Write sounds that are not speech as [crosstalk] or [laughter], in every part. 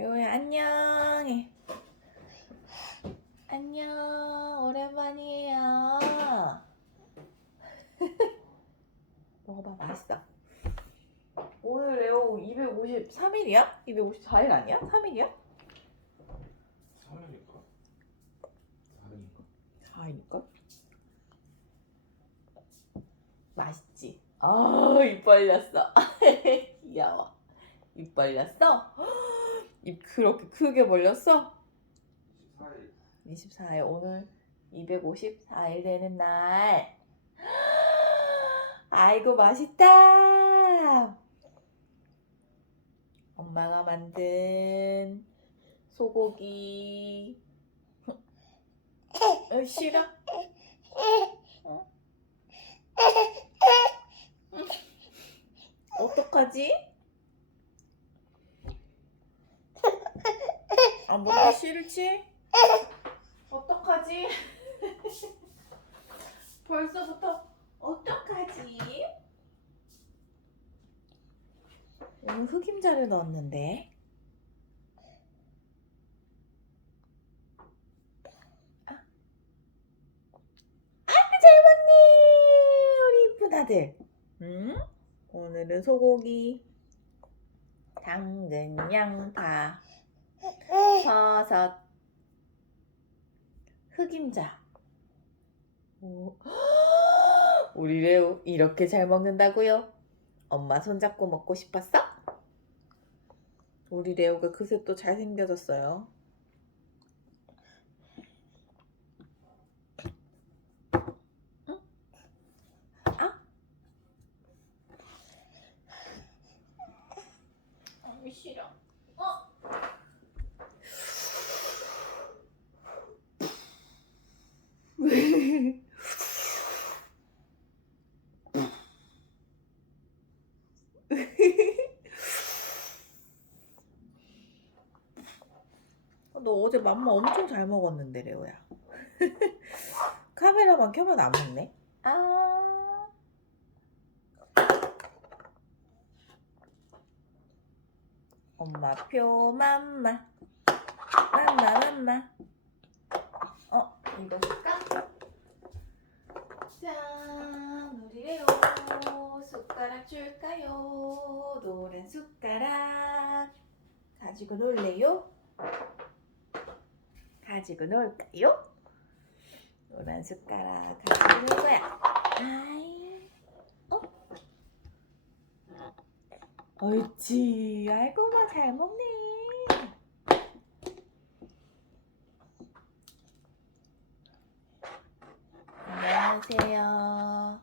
레오야 안녕. 안녕. 오랜만이에요. [laughs] 먹어봐 맛있어. 오늘 레오 253일이야? 254일 아니야? 3일이야? 3일인가? 4일인가? 4일일걸? 맛있지? 아, 입 벌렸어. [laughs] 귀여워. 입 벌렸어? 입 그렇게 크게 벌렸어? 24일 24일 오늘 254일 되는 날. 아이고 맛있다. 엄마가 만든 소고기. 어, 싫어? 어? 어떡하지? 아, 뭔가 싫지? 어떡하지? [laughs] 벌써부터 어떡하지? 오늘 흑임자를 넣었는데. 아. 잘 먹네 우리 이쁜 아들. 응? 오늘은 소고기, 당근, 양파, 버섯, 흑임자. 오. [gasps] 우리 레오 이렇게 잘 먹는다고요? 엄마 손잡고 먹고 싶었어? 우리 레오가 그새 또 잘생겨졌어요. 응? 아? 아, 싫어. 어? 너 어제 맘마 엄청 잘 먹었는데 레오야. [laughs] 카메라만 켜면 안 먹네. 아. 엄마 표 맘마 맘마 맘마 어 이거 줄까? 짠 우리 레오 숟가락 줄까요? 노란 숟가락 가지고 놀래요? 가지고 놀까요? 노란 숟가락 가지고 놀 거야. 아이, 어? 옳지. 아이고, 마잘 먹네. 안녕하세요.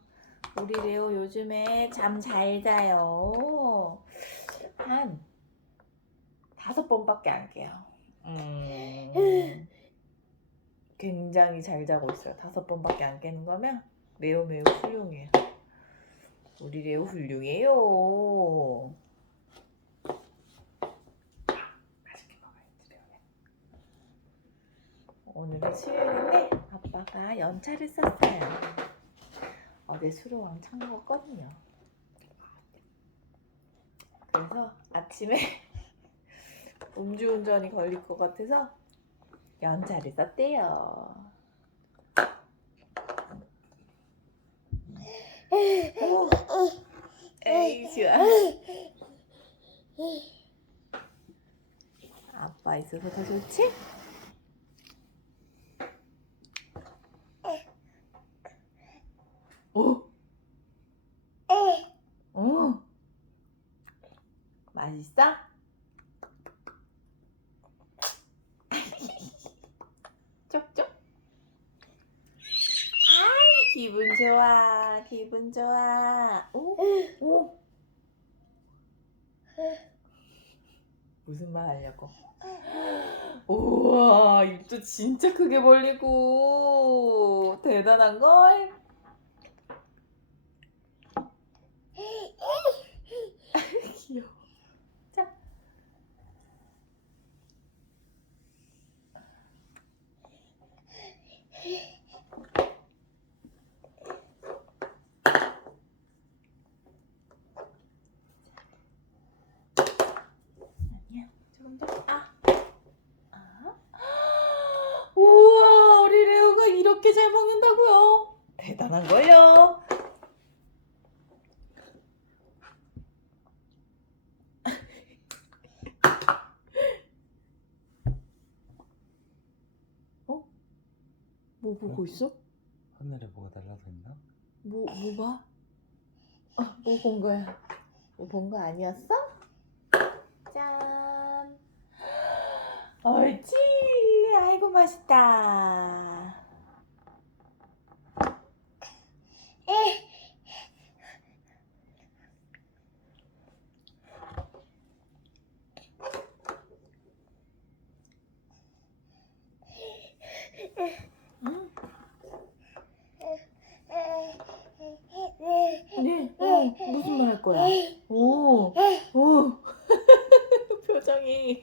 우리 레오 요즘에 잠 잘 자요. 한 다섯 번밖에 안 깨요. 음, [laughs] 굉장히 잘 자고 있어요. 다섯 번밖에 안 깨는 거면 매우 매우 훌륭해요. 우리 레오 훌륭해요. 오늘은 수요일인데 아빠가 연차를 썼어요. 어제 술을 왕창 먹었거든요. 그래서 아침에 [laughs] 음주운전이 걸릴 것 같아서 연차를 썼대요. 오, 에이 좋아. 아빠 있어서 더 좋지? 오, 오, 맛있어? 쪽쪽. 아이 기분 좋아, 기분 좋아. 오, 오. 무슨 말 하려고? 우와, 입도 진짜 크게 벌리고 대단한 걸. 귀여워. 자. 아니야, 조금 먹는데? 아. 아. 우와, 우리 레오가 이렇게 잘 먹는다고요? 대단한 걸요. 어? 뭐 보고 있어? 하늘에 뭐가 있나? 뭐, 뭐 봐? 어, 뭐본 거야? 뭐 본 거 아니었어? 짠! [gasps] 옳지! 아이고, 맛있다. 음. 네, 어, 무슨 말 할 거야? 오, 오. 표정이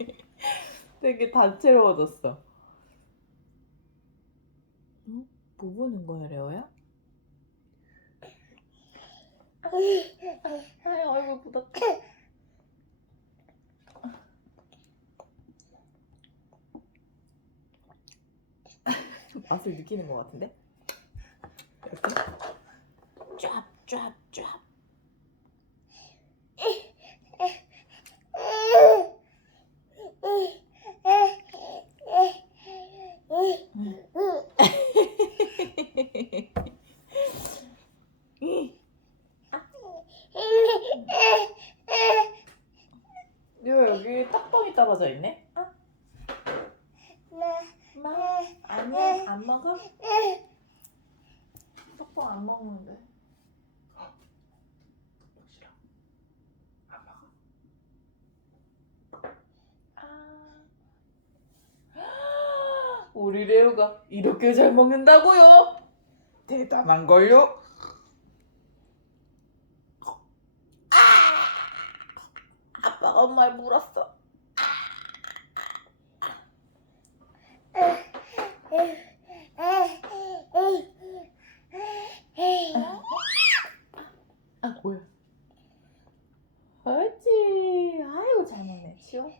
되게 다채로워졌어. 어? 뭐 보는 거야, 레오야? 아이, 얼굴 묻었다. 맛을 느끼는 것 같은데? 이렇게? 쫙, 쫙, 쫙. 이. 요 여기 떡볶이 떨어져 있네. 아, 마, 아니야, 안 먹어? 떡볶이 안 먹는데. 싫어. 안 먹어. 아. 우리 레오가 이렇게 잘 먹는다고요? 대단한 걸요? 아, 아빠가 엄마를 물었어. 아 뭐야? 옳지. 아이고 잘 먹네. 치워.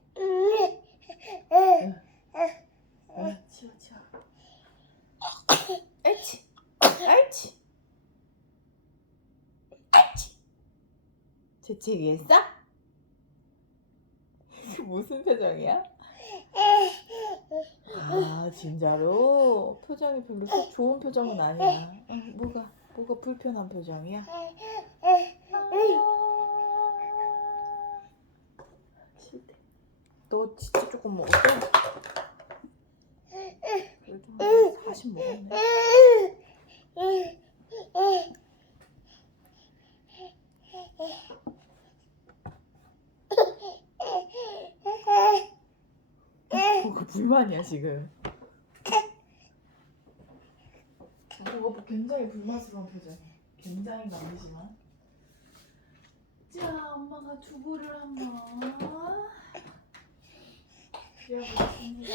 어, 치워 치워. 옳지. 옳지. 옳지. 재채기했어? 그 무슨 표정이야? 아 진짜로 표정이 별로 썩 좋은 표정은 아니야. 어, 뭐가 뭐가 불편한 표정이야? 너 진짜 조금 먹었어? 그래도 한 40 먹었네. 뭐가 불만이야 지금. 뭐가 굉장히 불만스러운 표정이야. 굉장히 남이지만. 자, 엄마가 두부를 한번 비워보겠습니다.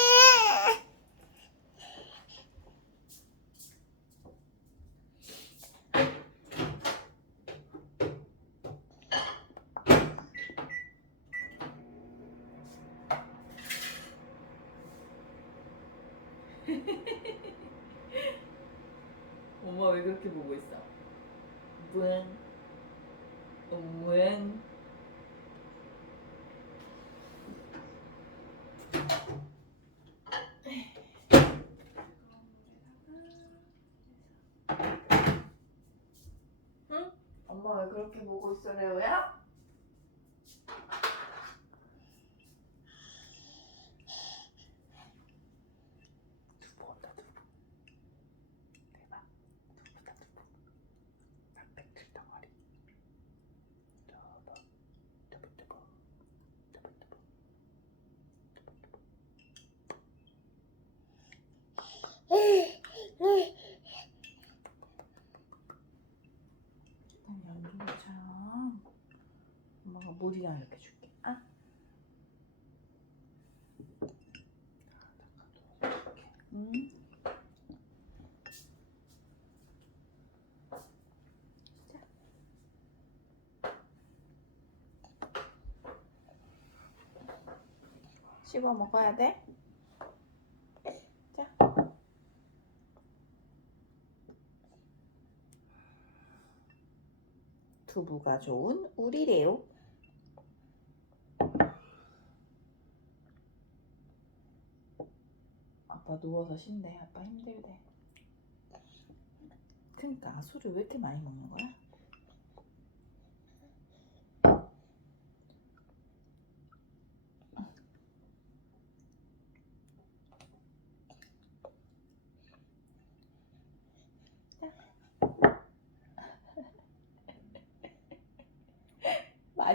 그렇게 보고 있어, 레오야? 두부 온다 두부. 대박. 두부다 두부. 단백질 덩어리. 두부. 두부 두부. 두부 두부. 두부 두부. 아니, 연두처럼 엄마가 물이랑 이렇게 줄게. 아? 응? 자. 씹어 먹어야 돼. 자. 두부가 좋은 우리 레오. 아빠 누워서 쉰대. 아빠 힘들대. 그러니까 술을 왜 이렇게 많이 먹는 거야?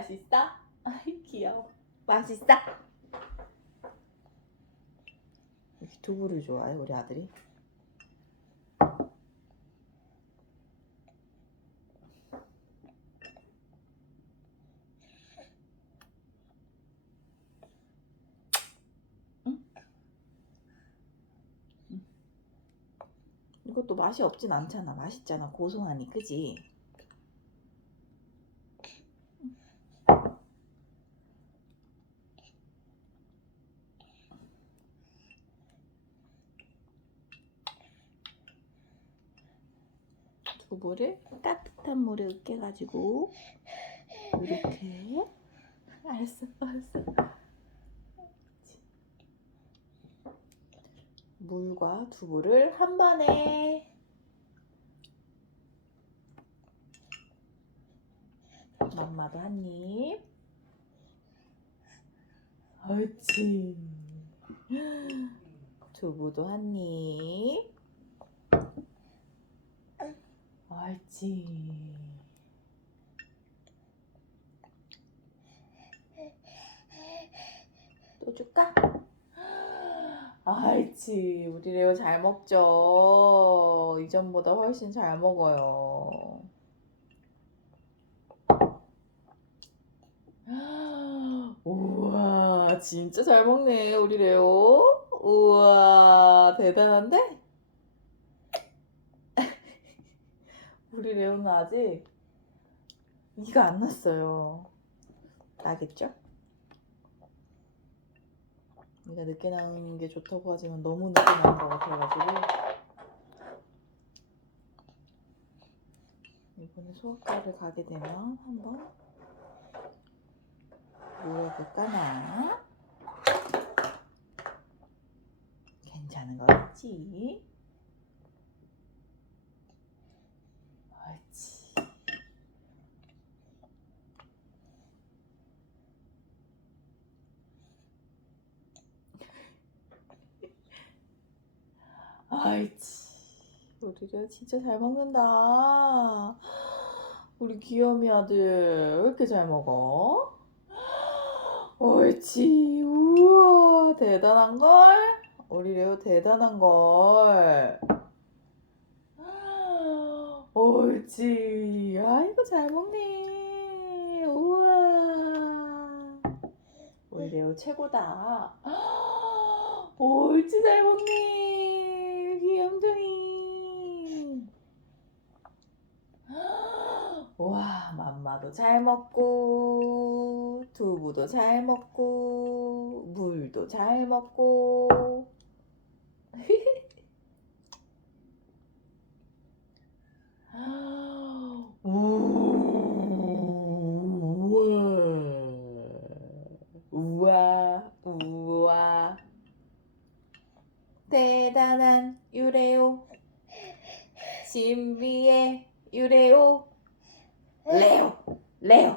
맛있어? 아이 귀여워. 맛있어? 이렇게 두부를 좋아해 우리 아들이. 이것도 맛이 없진 않잖아. 맛있잖아. 고소하니, 그지? 두부를 따뜻한 물에 으깨가지고 이렇게. 알았어 알았어. 물과 두부를 한 번에. 맘마도 한입. 옳지. 두부도 한입 옳지. 또 줄까? 옳지 우리 레오 잘 먹죠. 이전보다 훨씬 잘 먹어요. 우와 진짜 잘 먹네 우리 레오 우와 대단한데? 우리 레오는 아직 이가 안 났어요 나겠죠? 이가 늦게 나오는 게 좋다고 하지만 너무 늦게 나온 것 같아가지고 이번에 소아과를 가게 되면 한번 누워볼까나 괜찮은 거겠지? 옳지 옳지. 우리를 진짜 잘 먹는다. [gasps] 우리 귀요미 아들 왜 이렇게 잘 먹어? [gasps] 옳지. 우와 대단한 걸. 우리 레오 대단한 걸. [gasps] 옳지. 아이고 잘 먹네. 우와. 우리 레오 최고다. 옳지 잘 먹네 귀염둥이 와 맘마도 잘 먹고 두부도 잘 먹고 물도 잘 먹고 우와 우와 우와 대단한 유레오 신비의 유레오 레오 레오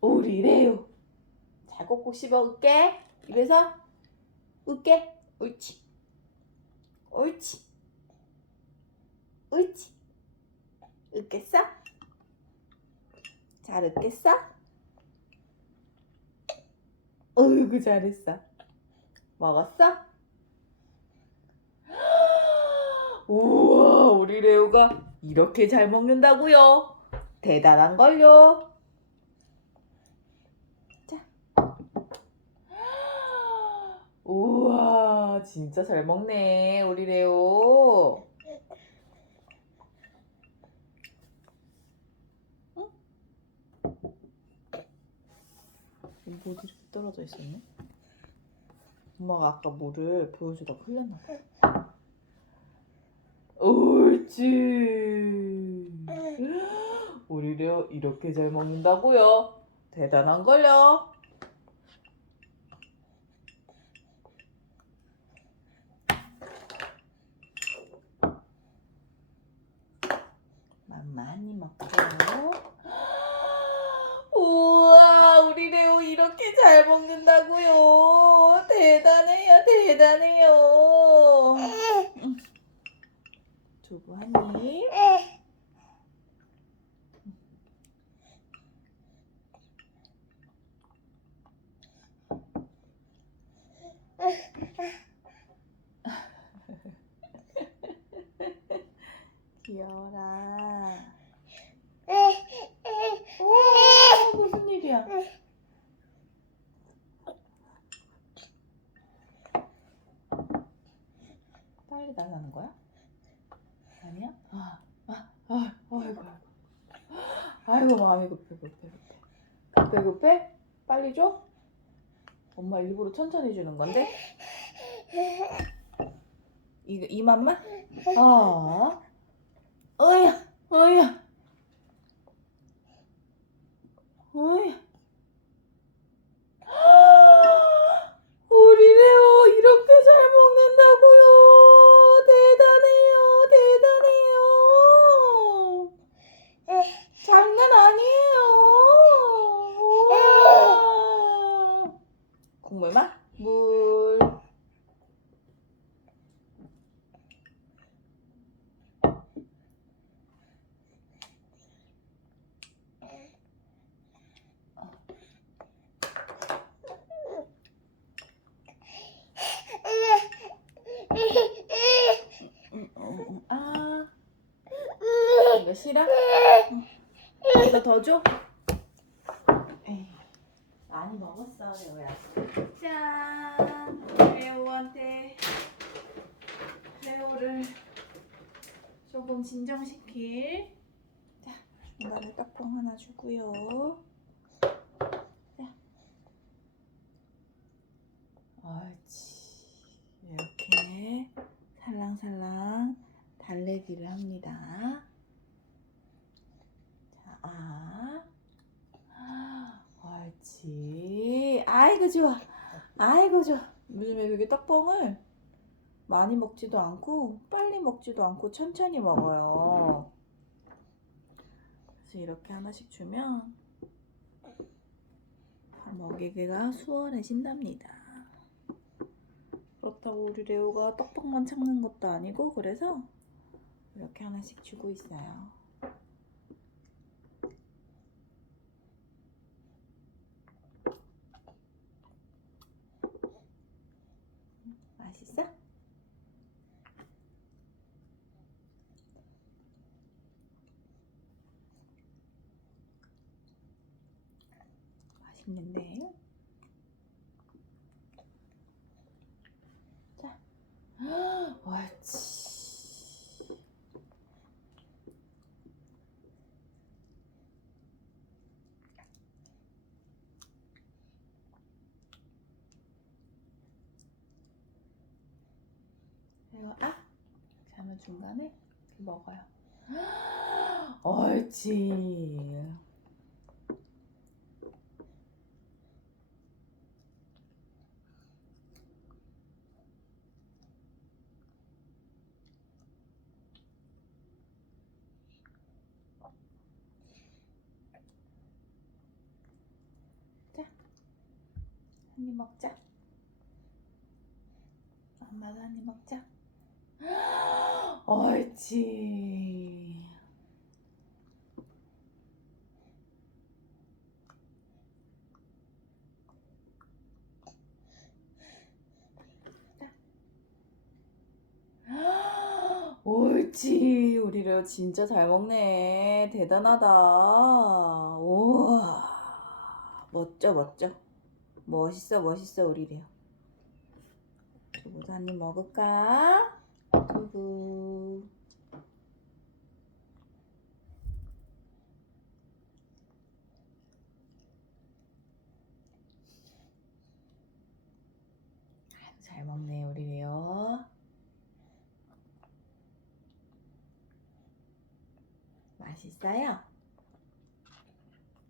우리 레오 잘 꼭꼭 씹어 웃게 입에서 웃게 옳지 옳지 옳지 웃겠어? 잘 웃겠어? 어이구 잘했어 먹었어? [gasps] 우와 우리 레오가 이렇게 잘 먹는다고요 대단한 걸요. 자. 우와, 진짜 잘 먹네, 우리 레오. 응? 뭐 이렇게 떨어져 있었네? 엄마가 아까 물을 보여주다가 흘렸나 봐. 옳지. 우리 레오 이렇게 잘 먹는다고요? 대단한걸요? 한입 먹고요. [gasps] 우와, 우리 레오 이렇게 잘 먹는다고요? 대단해요, 대단해요. 응. 두부 한 입. 귀여워라. 오, 무슨 일이야? 빨리 나가는 거야? 아니야? 아, 아, 아, 아이고, 아이고. 아이고, 마음이 급해, 급해, 급해. 급해, 급해? 빨리 줘? 엄마 일부러 천천히 주는 건데? 이거, 이 맘만? 아, 어야, 어야. 어이. 우리 레오 이렇게 잘 먹는다고요. 대단해요. 대단해요. 장난 아니에요. 우와. 국물 맛? 물. 음, 음, 음. 아. 이거 싫어? 응. 줘? 에이, 많이 먹었어, 레오야. 짠! 레오한테 레오를 조금 진정시킬. 자, 중간에 떡봉 하나 주고요. 자. 옳지. 이렇게 살랑살랑 달래기를 합니다. 자, 아. 옳지. 아이고, 좋아. 아이고, 좋아. 요즘에 그게 떡봉을 많이 먹지도 않고, 빨리 먹지도 않고, 천천히 먹어요. 그래서 이렇게 하나씩 주면, 먹이기가 수월해진답니다. 그렇다고 우리 레오가 떡밥만 찾는 것도 아니고 그래서 이렇게 하나씩 주고 있어요. 맛있어? 맛있는데? 자, 옳지. 그리고 아, 자면 중간에 먹어요. [gasps] 옳지. 한 입 먹자. 엄마도 한 입 먹자. 옳지. 자. 옳지. 우리 레오 진짜 잘 먹네. 대단하다. 우와. 멋져, 멋져. 멋있어 멋있어 우리 레오 두부도 한입 먹을까? 아유, 잘 먹네 우리 레오. 맛있어요?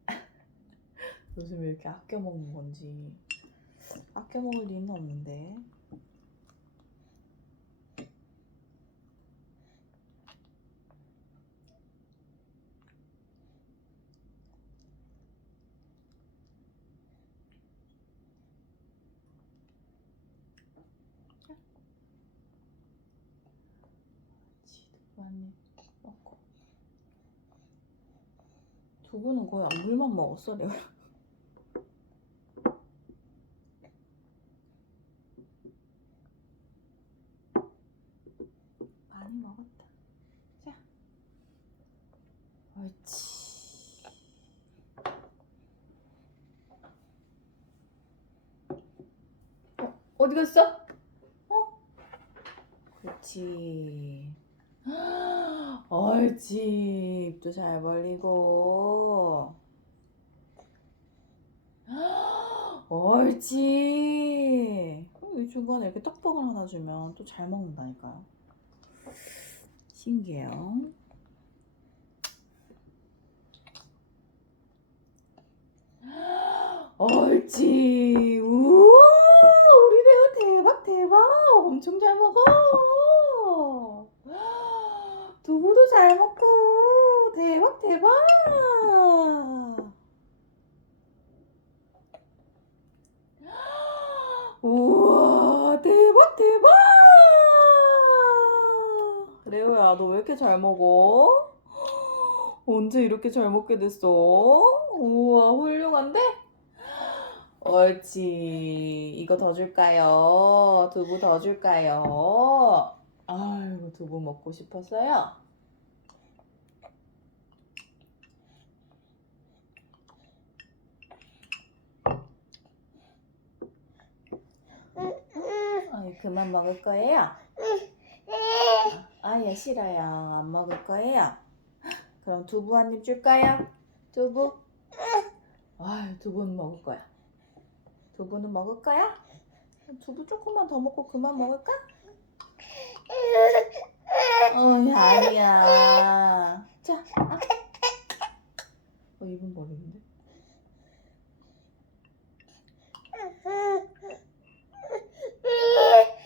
[laughs] 요즘 왜 이렇게 아껴 먹는 건지 아껴 먹을 리는 없는데. 지도 많이 먹고 두부는 거의 안 물만 먹었어 내가. [laughs] 많이 먹었다. 자. 옳지. 어, 어디 갔어? 어? 그렇지 [gasps] 옳지 입도 잘 벌리고. 옳지 이 중간에 이렇게 떡볶을 하나 주면 또 잘 먹는다니까요. 신기해요. 옳지 우와 우리 배우 대박 대박. 엄청 잘 먹어 두부도 잘 먹고 대박 대박 우와 대박 대박 레오야 너 왜 이렇게 잘 먹어? 언제 이렇게 잘 먹게 됐어? 우와 훌륭한데? 옳지 이거 더 줄까요? 두부 더 줄까요? 아이고 두부 먹고 싶었어요? 아이 그만 먹을 거예요? 아예 싫어요 안 먹을 거예요? 그럼 두부 한 입 줄까요? 두부? 아 두부는 먹을 거야 두부는 먹을 거야? 두부 조금만 더 먹고 그만 먹을까? 어 아니야. 자 아. 어 입은 버리는데?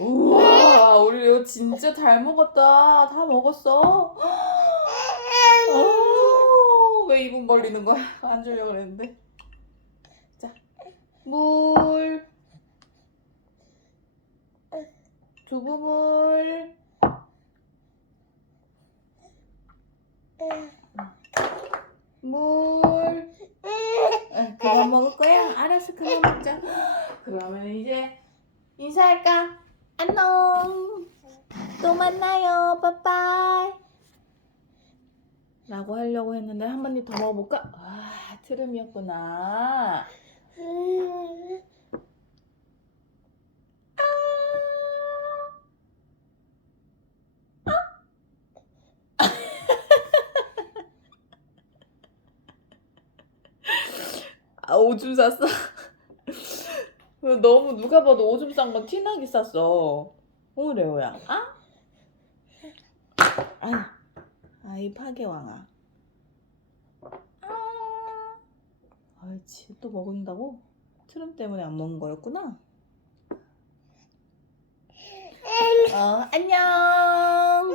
우와 우리 레오 진짜 잘 먹었다. 다 먹었어? 어, 왜 입은 벌리는 거야? [laughs] 안 주려고 그랬는데. 물. 두부물 물. 아, 그만 먹을 거야? 알았어 그만 먹자. 그러면 이제 인사할까? 안녕. 또 만나요. 빠빠이. 라고 하려고 했는데 한번더 먹어볼까? 아 트름이었구나 오줌 쌌어. [laughs] 너무 누가 봐도 오줌 싼 건 티나게 쌌어. 어 레오야. 아? 아이, 아이 파괴왕아. 아. 아이치 또 먹는다고? 트름 때문에 안 먹는 거였구나. 어 안녕